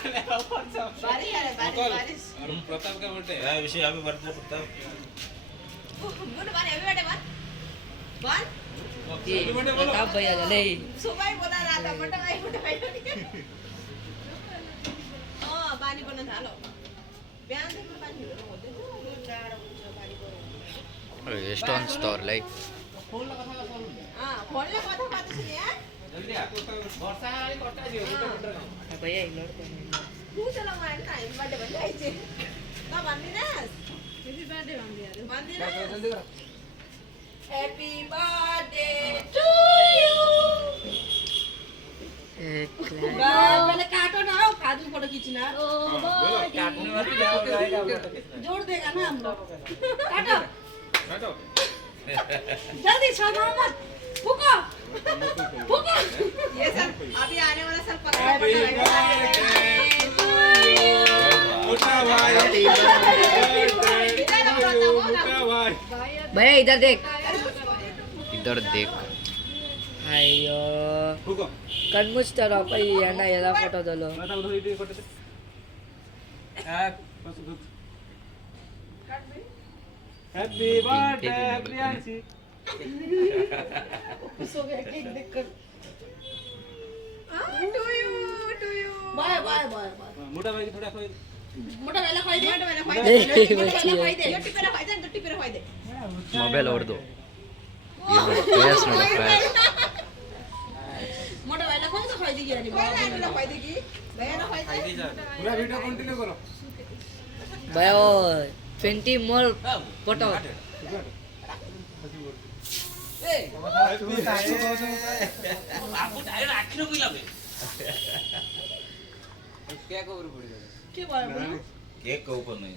बारी है बारिश और प्रताप का बर्थडे है विषय हैप्पी बर्थडे प्रताप गुड बारी हैप्पी बर्थडे वन प्रताप भैया चले सुबह ही बोला रहा था मोटा भाई हां पानी बना झालो बिहान देखो पानी होते तो चार पानी को स्टोन स्टोर लाइक हां फोन ला कथा बात सुनिए यार जल्दी आ वर्षा वाली कटा दियो मोटर भैया इग्नोर कर तू चलो मैं टाइम बर्थडे बन जाए छे ना बांधी ना हैप्पी बर्थडे बांधी ना जल्दी करो हैप्पी बर्थडे टू यू पहले काटो ना फादू फोटो खींचना काटने वाली जाएगा जोड़ देगा ना हम लोग काटो काटो जल्दी छोड़ो मत फूको फूको ये सर अभी आने वाला सर पकड़ा मोटा भाई मोटा भाई भैया इधर देख ಅಯ್ಯೋ ಹೋಗೋ ಕಣ್ಮುಚ್ತಾರಪ್ಪ ಈ ಅಣ್ಣ ಎಲ್ಲ ಫೋಟೋದಲ್ಲೂ ಮಾತಾ ಉಡು ಇದು ಕೊಟ್ಟೆ हैप्पी बर्थडे प्रियांशी खुश हो गया केक देखकर to you bye bye bye bye मोटा भाई थोड़ा कोई मोटा वाला खाई दे मोटा वाला खाई ए, दे बच्ची है। खाई दे ये टिपेरा खाई दे तो टिपेरा खाई दे ಮೊಬೈಲ್ ಹೊಡೆದು ಫೇಸ್ ನೋಡು ಫೇಸ್ मोटा वाला खाई तो खाई देगी यानी बाबा वाला खाई देगी भैया ना खाई दे पूरा वीडियो कंटिन्यू करो ಭಯ 20 more ಫೋಟೋ आपको टायर आखिर कोई लगे क्या कवर पड़ जाएगा क्या बोल केक के ऊपर नहीं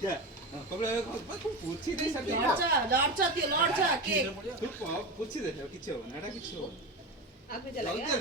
क्या कबले पूछी नहीं सकते लॉर्चा केक तू पूछी दे किछ हो नाटा किछ हो आप भी चला गया